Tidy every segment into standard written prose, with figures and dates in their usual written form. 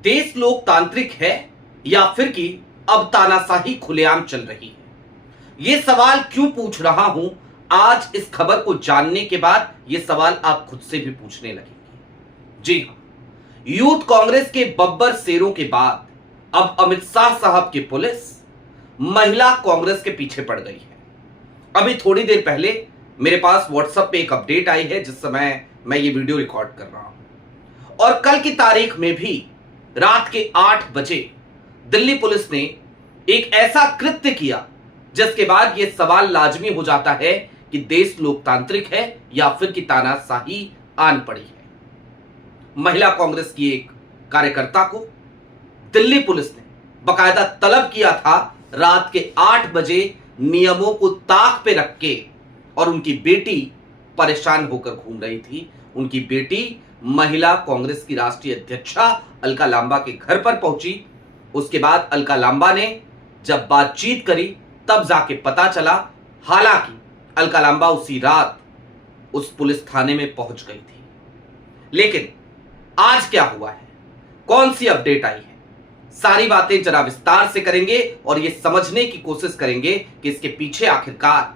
देश लोकतांत्रिक है या फिर कि अब तानाशाही खुलेआम चल रही है? ये सवाल क्यों पूछ रहा हूं? आज इस खबर को जानने के बाद ये सवाल आप खुद से भी पूछने लगेंगे। जी हां, यूथ कांग्रेस के बब्बर शेरों के बाद अब अमित शाह साहब की पुलिस महिला कांग्रेस के पीछे पड़ गई है। अभी थोड़ी देर पहले मेरे पास व्हाट्सएप पे एक अपडेट आई है जिस समय मैं ये वीडियो रिकॉर्ड कर रहा हूं, और कल की तारीख में भी रात के 8 बजे दिल्ली पुलिस ने एक ऐसा कृत्य किया जिसके बाद यह सवाल लाजमी हो जाता है कि देश लोकतांत्रिक है या फिर कि तानाशाही आन पड़ी है। महिला कांग्रेस की एक कार्यकर्ता को दिल्ली पुलिस ने बकायदा तलब किया था रात के 8 बजे नियमों को ताक पे रख के, और उनकी बेटी परेशान होकर घूम रही थी। उनकी बेटी महिला कांग्रेस की राष्ट्रीय अध्यक्षा अलका लांबा के घर पर पहुंची। उसके बाद अलका लांबा ने जब बातचीत करी तब जाके पता चला, हालांकि अलका लांबा उसी रात उस पुलिस थाने में पहुंच गई थी। लेकिन आज क्या हुआ है, कौन सी अपडेट आई है, सारी बातें जरा विस्तार से करेंगे और यह समझने की कोशिश करेंगे कि इसके पीछे आखिरकार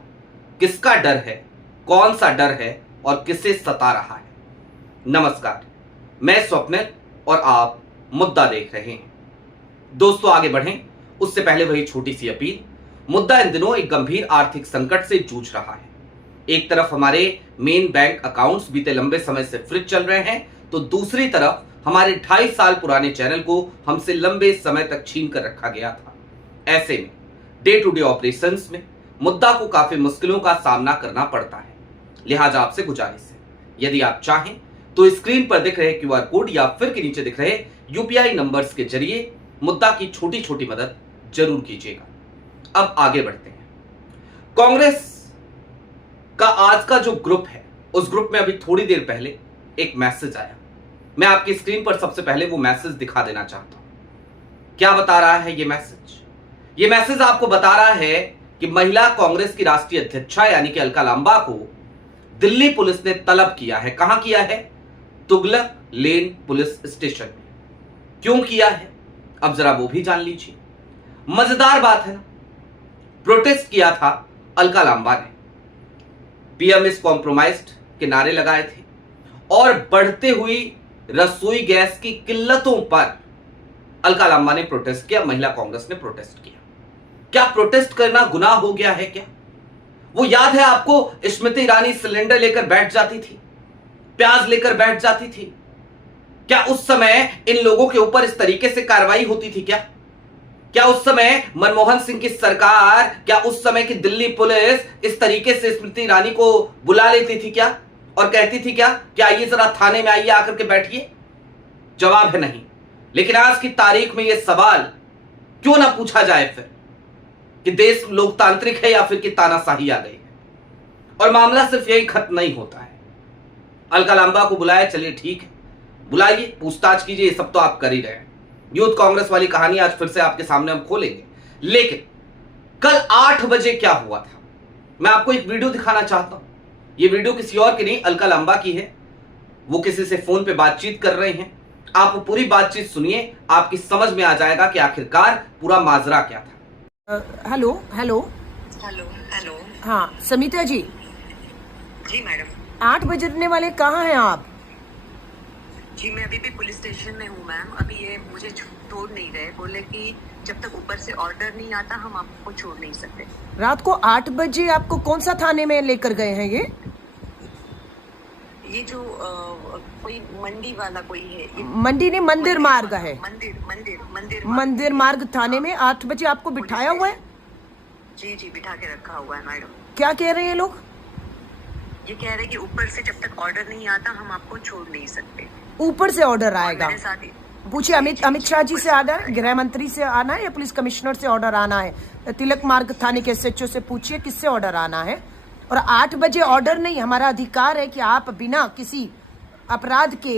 किसका डर है, कौन सा डर है और किसे सता रहा है। नमस्कार, मैं स्वप्निल और आप मुद्दा देख रहे हैं। दोस्तों, आगे बढ़ें उससे पहले वही छोटी सी अपील। मुद्दा इन दिनों एक गंभीर आर्थिक संकट से जूझ रहा है। एक तरफ हमारे मेन बैंक अकाउंट्स बीते लंबे समय से फ्रीज चल रहे हैं, तो दूसरी तरफ हमारे 2.5 साल पुराने चैनल को हमसे लंबे समय तक छीन कर रखा गया था। ऐसे में डे टू डे ऑपरेशंस में मुद्दा को काफी मुश्किलों का सामना करना पड़ता है। लिहाजा आपसे गुजारिश है, यदि आप चाहें तो स्क्रीन पर दिख रहे क्यूआर कोड या फिर के नीचे दिख रहे यूपीआई नंबर्स के जरिए मुद्दा की छोटी छोटी मदद जरूर कीजिएगा। अब आगे बढ़ते हैं। कांग्रेस का आज का जो ग्रुप है, उस ग्रुप में अभी थोड़ी देर पहले एक मैसेज आया। मैं आपकी स्क्रीन पर सबसे पहले वो मैसेज दिखा देना चाहता हूं। क्या बता रहा है ये मैसेज? ये मैसेज आपको बता रहा है कि महिला कांग्रेस की राष्ट्रीय अध्यक्षा यानी कि अलका लांबा को दिल्ली पुलिस ने तलब किया है। कहां किया है? तुगलक लेन पुलिस स्टेशन में। क्यों किया है, अब जरा वो भी जान लीजिए। मजेदार बात है ना, प्रोटेस्ट किया था अलका लांबा ने, पीएम इज कॉम्प्रोमाइज्ड के नारे लगाए थे और बढ़ते हुई रसोई गैस की किल्लतों पर अलका लांबा ने प्रोटेस्ट किया, महिला कांग्रेस ने प्रोटेस्ट किया। क्या प्रोटेस्ट करना गुनाह हो गया है क्या? वो याद है आपको, स्मृति ईरानी सिलेंडर लेकर बैठ जाती थी, प्याज लेकर बैठ जाती थी। क्या उस समय इन लोगों के ऊपर इस तरीके से कार्रवाई होती थी क्या? क्या उस समय मनमोहन सिंह की सरकार, क्या उस समय की दिल्ली पुलिस इस तरीके से स्मृति ईरानी को बुला लेती थी क्या और कहती थी क्या कि आइए जरा थाने में आइए, आकर के बैठिए? जवाब है नहीं। लेकिन आज की तारीख में यह सवाल क्यों ना पूछा जाए फिर कि देश लोकतांत्रिक है या फिर कि तानाशाही आ गई है? और मामला सिर्फ यही खत्म नहीं होता है। अलका लांबा को बुलाया, चलिए ठीक है, बुलाइए, पूछताछ कीजिए, ये सब तो आप कर ही रहे हैं। यूथ कांग्रेस वाली कहानी आज फिर से आपके सामने हम खोलेंगे। लेकिन कल 8 बजे क्या हुआ था, मैं आपको एक वीडियो दिखाना चाहता हूं। ये वीडियो किसी और की नहीं, अलका लांबा की है। वो किसी से फोन पे बातचीत कर रहे हैं। आप पूरी बातचीत सुनिए, आपकी समझ में आ जाएगा कि आखिरकार पूरा माजरा क्या था। Hello hello hello hello. हाँ समिता जी, जी मैडम। 8 बजने वाले, कहाँ हैं आप? जी मैं अभी भी पुलिस स्टेशन में हूँ मैम। अभी ये मुझे छोड़ नहीं रहे, बोले कि जब तक ऊपर से ऑर्डर नहीं आता हम आपको छोड़ नहीं सकते। रात को 8 बजे आपको कौन सा थाने में लेकर गए हैं? ये जो कोई मंडी वाला कोई है, मंडी ने मंदिर मार्ग है, मंदिर मार्ग थाने में 8 बजे आपको बिठाया हुआ है? जी जी, बिठा के रखा हुआ है मैडम। क्या कह रहे हैं लोग? ये कह रहे हैं कि ऊपर से जब तक ऑर्डर नहीं आता हम आपको छोड़ नहीं सकते। ऊपर से ऑर्डर आएगा? पूछिए, अमित शाह जी से आना है, गृह मंत्री से आना है या पुलिस कमिश्नर से ऑर्डर आना है? तिलक मार्ग थाने के एसएचओ से पूछिए किससे ऑर्डर आना है। और 8 बजे ऑर्डर नहीं, हमारा अधिकार है कि आप बिना किसी अपराध के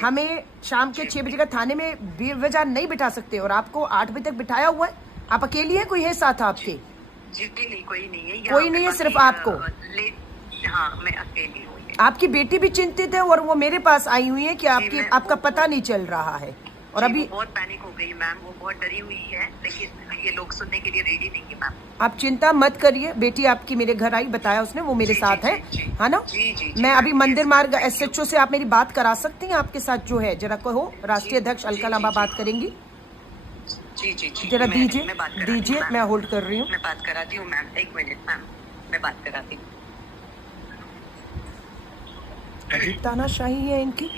हमें शाम के 6 बजे का थाने में बेवजह नहीं बिठा सकते। और आपको 8 बजे तक बिठाया हुआ है। आप अकेली है, कोई है साथ आपके? जी नहीं, कोई नहीं है। कोई नहीं है, सिर्फ आपको? हाँ, मैं अकेली हूँ। आपकी बेटी भी चिंतित है और वो मेरे पास आई हुई है कि आपका पता नहीं चल रहा है। और जी, अभी वो बहुत पैनिक हो गई मैम, वो बहुत डरी हुई है, लेकिन ये लोग सुनने के लिए रेडी नहीं है मैम। आप चिंता मत करिए, बेटी आपकी मेरे घर आई, बताया उसने, वो मेरे जी, साथ जी, है, जी, है ना? जी, जी, मैं जी, अभी मैम, मंदिर yes, मार्ग thank you। एसएचओ से आप मेरी बात करा सकती हैं, आपके साथ जो है, जरा कहो, राष्ट्रीय अध्यक्ष जी, अलका जी, लांबा जी। बात करेंगी, जी जी जी, जरा मैं दीजिए, बात कराती हूँ, दीजिए, मैम। मैं होल्ड कर रही हूँ। मैं बात कराती हूँ मैम, एक मिनट मैम, मैं बात कराती हूँ। अजीब तानाशाही है इनकी,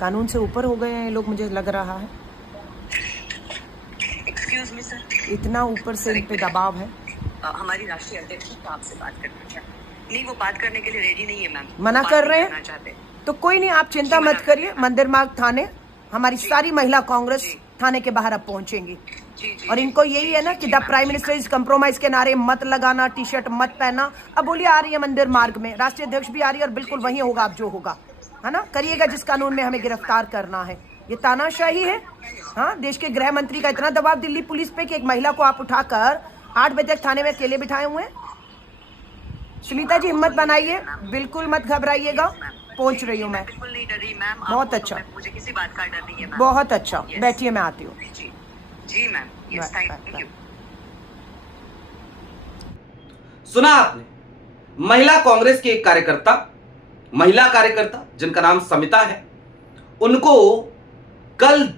कानून से ऊपर हो गए हैं ये लोग, मुझे लग रहा है, एक्सक्यूज मी सर, इतना ऊपर से इन पे दबाव है। हमारी राष्ट्रीय अध्यक्ष तो आपसे बात करना चाहते हैं। नहीं, वो बात करने के लिए रेडी नहीं है मैम, मना वो कर बात रहे नहीं हैं? करना चाहते। तो कोई नहीं, आप चिंता जी, मना मत कर करिए, रहे हैं। मंदिर मार्ग थाने, हमारी जी। सारी महिला कांग्रेस जी। थाने के बाहर अब पहुंचेंगी। जी जी, और इनको यही जी, है ना जी, कि जी, द मैम, प्राइम जी, मिनिस्टर मैम। इज कंप्रोमाइज के नारे मत लगाना, टी शर्ट मत पहना। अब बोलिए आ रही है मंदिर मार्ग में, राष्ट्रीय अध्यक्ष भी आ रही है, और बिल्कुल वही होगा अब जो होगा, है ना? करिएगा जिस कानून में हमें गिरफ्तार करना है। ये तानाशाही है। हाँ, देश के गृह मंत्री का इतना दबाव दिल्ली पुलिस पे कि एक महिला को आप उठाकर 8 बजे तक थाने में अकेले बिठाए हुए हैं। सुनीता जी, हिम्मत बनाइए, बिल्कुल मत घबराइएगा, पहुंच रही हूँ मैं। बिल्कुल नहीं डरी मैम, बहुत आपको तो अच्छा। मुझे किसी बात का डर नहीं है मैम। बहुत अच्छा, Yes। बैठिए, मैं आती हूँ। जी जी मैम, यस, थैंक यू। सुना आपने, महिला कांग्रेस की एक कार्यकर्ता, महिला कार्यकर्ता जिनका नाम समिता है, उनको कल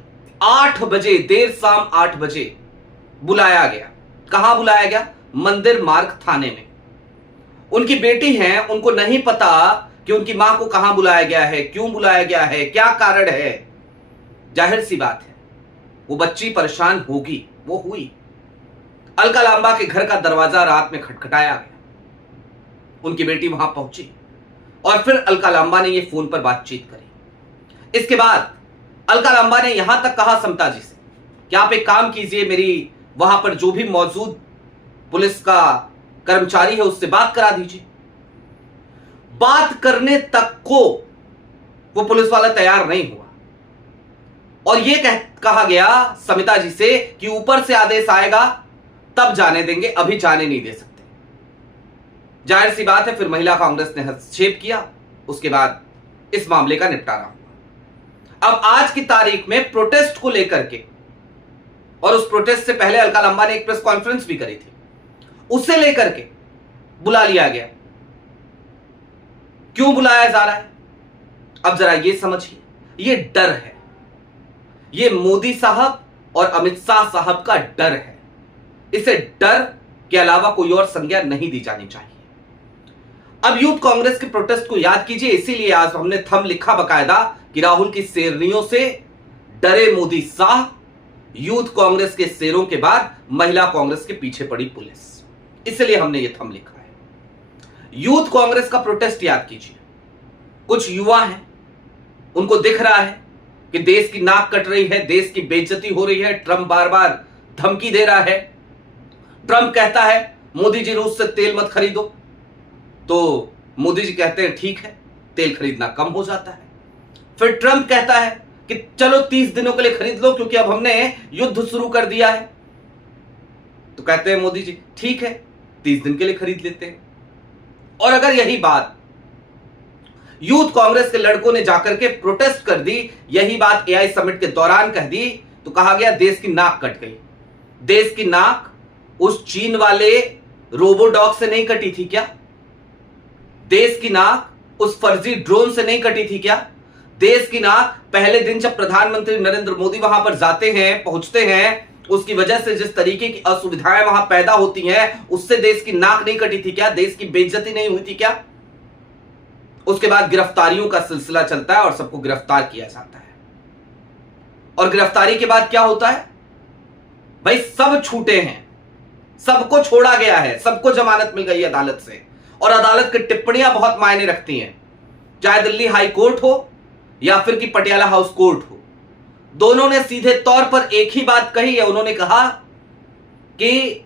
8 बजे, देर शाम 8 बजे बुलाया गया। कहां बुलाया गया? मंदिर मार्ग थाने में। उनकी बेटी हैं, उनको नहीं पता कि उनकी मां को कहां बुलाया गया है, क्यों बुलाया गया है, क्या कारण है। जाहिर सी बात है, वो बच्ची परेशान होगी, वो हुई। अलका लांबा के घर का दरवाजा रात में खटखटाया गया, उनकी बेटी वहां पहुंची और फिर अलका लांबा ने ये फोन पर बातचीत करी। इसके बाद अलका लांबा ने यहां तक कहा समता जी से कि आप एक काम कीजिए, मेरी वहां पर जो भी मौजूद पुलिस का कर्मचारी है उससे बात करा दीजिए। बात करने तक को वो पुलिस वाला तैयार नहीं हुआ और ये कहा गया समिता जी से कि ऊपर से आदेश आएगा तब जाने देंगे, अभी जाने नहीं दे सकते। जाहिर सी बात है, फिर महिला कांग्रेस ने हस्तक्षेप किया, उसके बाद इस मामले का निपटारा हुआ। अब आज की तारीख में प्रोटेस्ट को लेकर के, और उस प्रोटेस्ट से पहले अलका लांबा ने एक प्रेस कॉन्फ्रेंस भी करी थी, उसे लेकर के बुला लिया गया। क्यों बुलाया जा रहा है? अब जरा ये समझिए, ये डर है, ये मोदी साहब और अमित शाह साहब का डर है। इसे डर के अलावा कोई और संज्ञा नहीं दी जानी चाहिए। अब यूथ कांग्रेस के प्रोटेस्ट को याद कीजिए, इसीलिए आज हमने थंब लिखा बकायदा कि राहुल की शेरनियों से डरे मोदी शाह, यूथ कांग्रेस के शेरों के बाद महिला कांग्रेस के पीछे पड़ी पुलिस, इसलिए हमने ये थंब लिखा है। यूथ कांग्रेस का प्रोटेस्ट याद कीजिए। कुछ युवा हैं, उनको दिख रहा है कि देश की नाक कट रही है, देश की बेइज्जती हो रही है, ट्रंप बार बार धमकी दे रहा है। ट्रंप कहता है मोदी जी रूस से तेल मत खरीदो, तो मोदी जी कहते हैं ठीक है, तेल खरीदना कम हो जाता है। फिर ट्रंप कहता है कि चलो 30 दिनों के लिए खरीद लो क्योंकि अब हमने युद्ध शुरू कर दिया है, तो कहते हैं मोदी जी ठीक है, 30 दिन के लिए खरीद लेते हैं। और अगर यही बात यूथ कांग्रेस के लड़कों ने जाकर के प्रोटेस्ट कर दी, यही बात एआई समिट के दौरान कह दी, तो कहा गया देश की नाक कट गई। देश की नाक उस चीन वाले रोबोडॉग से नहीं कटी थी क्या? देश की नाक उस फर्जी ड्रोन से नहीं कटी थी क्या? देश की नाक पहले दिन जब प्रधानमंत्री नरेंद्र मोदी वहां पर जाते हैं, पहुंचते हैं, उसकी वजह से जिस तरीके की असुविधाएं वहां पैदा होती हैं, उससे देश की नाक नहीं कटी थी क्या? देश की बेइज्जती नहीं हुई थी क्या? उसके बाद गिरफ्तारियों का सिलसिला चलता है और सबको गिरफ्तार किया जाता है। और गिरफ्तारी के बाद क्या होता है? भाई सब छूटे हैं, सबको छोड़ा गया है, सबको जमानत मिल गई अदालत से। और अदालत की टिप्पणियां बहुत मायने रखती हैं, चाहे दिल्ली हाई कोर्ट हो या फिर कि पटियाला हाउस कोर्ट हो। दोनों ने सीधे तौर पर एक ही बात कही है। उन्होंने कहा कि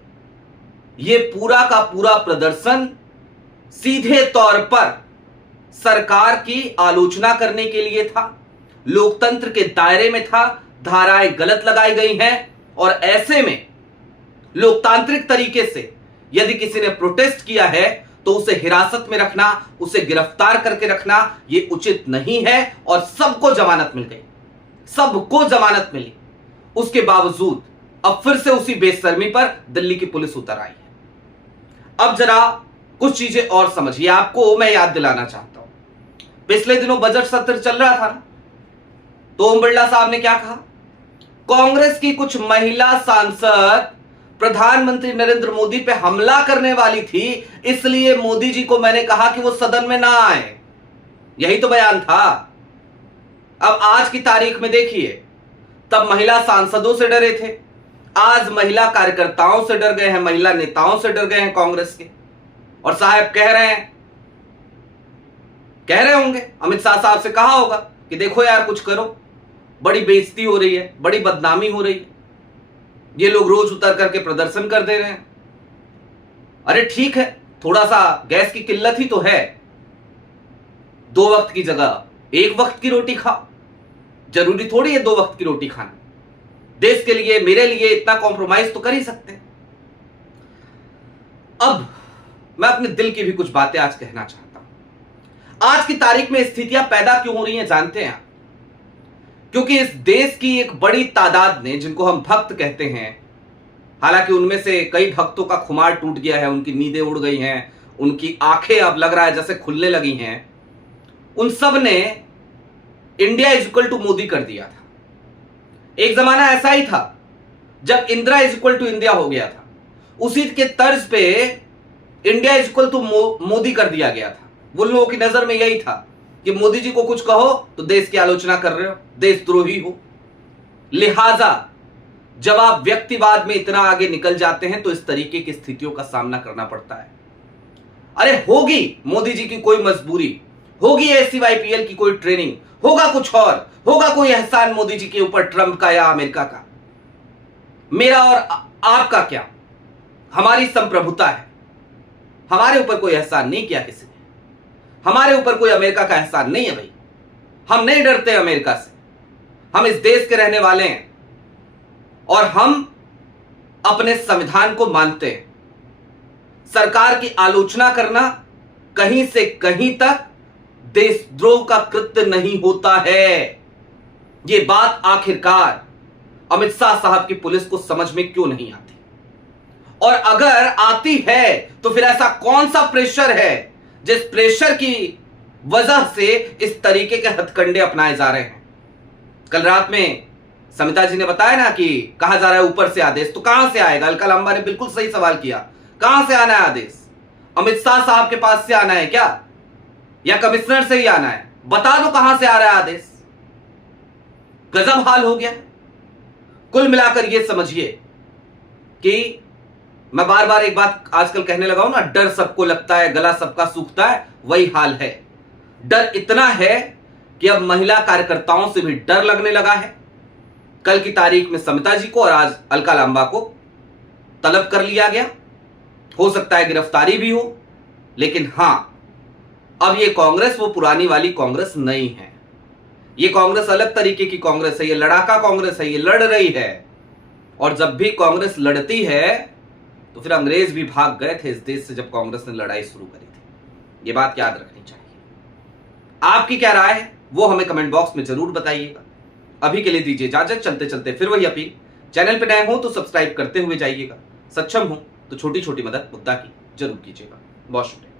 यह पूरा का पूरा प्रदर्शन सीधे तौर पर सरकार की आलोचना करने के लिए था, लोकतंत्र के दायरे में था, धाराएं गलत लगाई गई हैं और ऐसे में लोकतांत्रिक तरीके से यदि किसी ने प्रोटेस्ट किया है तो उसे हिरासत में रखना, उसे गिरफ्तार करके रखना यह उचित नहीं है। और सबको जमानत मिल गई, सबको जमानत मिली। उसके बावजूद अब फिर से उसी बेशर्मी पर दिल्ली की पुलिस उतर आई है। अब जरा कुछ चीजें और समझिए, आपको मैं याद दिलाना चाहता हूं। पिछले दिनों बजट सत्र चल रहा था ना, तो ओम बिरला साहब ने क्या कहा? कांग्रेस की कुछ महिला सांसद प्रधानमंत्री नरेंद्र मोदी पे हमला करने वाली थी, इसलिए मोदी जी को मैंने कहा कि वो सदन में ना आए। यही तो बयान था। अब आज की तारीख में देखिए, तब महिला सांसदों से डरे थे, आज महिला कार्यकर्ताओं से डर गए हैं, महिला नेताओं से डर गए हैं कांग्रेस के। और साहब कह रहे होंगे, अमित शाह साहब से कहा होगा कि देखो यार कुछ करो, बड़ी बेइज्जती हो रही है, बड़ी बदनामी हो रही है, ये लोग रोज उतर करके प्रदर्शन कर दे रहे हैं। अरे ठीक है, थोड़ा सा गैस की किल्लत ही तो है, 2 वक्त की जगह 1 वक्त की रोटी खाओ। जरूरी थोड़ी है 2 वक्त की रोटी खाना। देश के लिए, मेरे लिए इतना कॉम्प्रोमाइज तो कर ही सकते हैं। अब मैं अपने दिल की भी कुछ बातें आज कहना चाहता हूं। आज की तारीख में स्थितियां पैदा क्यों हो रही हैं जानते हैं? क्योंकि इस देश की एक बड़ी तादाद ने, जिनको हम भक्त कहते हैं, हालांकि उनमें से कई भक्तों का खुमार टूट गया है, उनकी नींदें उड़ गई हैं, उनकी आंखें अब लग रहा है जैसे खुलने लगी हैं, उन सब ने India is equal to Modi कर दिया था। एक जमाना ऐसा ही था जब Indira is equal to India हो गया था, उसी के तर्ज पे India is equal to Modi कर दिया गया था। वो लोगों की नजर में यही था कि मोदी जी को कुछ कहो तो देश की आलोचना कर रहे हो, देशद्रोही हो। लिहाजा जब आप व्यक्तिवाद में इतना आगे निकल जाते हैं तो इस तरीके की स्थितियों का सामना करना पड़ता है। अरे होगी मोदी जी की कोई मजबूरी, होगी ACYPL की कोई ट्रेनिंग, होगा कुछ और, होगा कोई एहसान मोदी जी के ऊपर ट्रंप का या अमेरिका का। मेरा और आपका क्या, हमारी संप्रभुता है। हमारे ऊपर कोई एहसान नहीं किया किसी ने, हमारे ऊपर कोई अमेरिका का एहसान नहीं है भाई। हम नहीं डरते अमेरिका से, हम इस देश के रहने वाले हैं और हम अपने संविधान को मानते हैं। सरकार की आलोचना करना कहीं से कहीं तक देशद्रोह का कृत्य नहीं होता है। यह बात आखिरकार अमित शाह साहब की पुलिस को समझ में क्यों नहीं आती? और अगर आती है तो फिर ऐसा कौन सा प्रेशर है जिस प्रेशर की वजह से इस तरीके के हथकंडे अपनाए जा रहे हैं? कल रात में समिता जी ने बताया ना कि कहा जा रहा है ऊपर से आदेश, तो कहां से आएगा? अलका लांबा ने बिल्कुल सही सवाल किया, कहां से आना है आदेश? अमित शाह साहब के पास से आना है क्या, या कमिश्नर से ही आना है? बता दो कहां से आ रहा है आदेश। गजब हाल हो गया। कुल मिलाकर यह समझिए कि मैं बार बार एक बात आजकल कहने लगा हूं ना, डर सबको लगता है, गला सबका सूखता है, वही हाल है। डर इतना है कि अब महिला कार्यकर्ताओं से भी डर लगने लगा है। कल की तारीख में समिता जी को और आज अलका लांबा को तलब कर लिया गया। हो सकता है गिरफ्तारी भी हो, लेकिन हां, अब ये कांग्रेस वो पुरानी वाली कांग्रेस नहीं है। ये कांग्रेस अलग तरीके की कांग्रेस है, ये लड़ाका कांग्रेस है, ये लड़ रही है। और जब भी कांग्रेस लड़ती है तो फिर अंग्रेज भी भाग गए थे इस देश से, जब कांग्रेस ने लड़ाई शुरू करी थी। ये बात याद रखनी चाहिए। आपकी क्या राय है वो हमें कमेंट बॉक्स में जरूर बताइएगा। अभी के लिए दीजिए इजाजत, चलते चलते फिर वही अपील, चैनल पे नए हो तो सब्सक्राइब करते हुए जाइएगा, सक्षम हो तो छोटी छोटी मदद मुद्दा की जरूर कीजिएगा। बहुत शुक्रिया।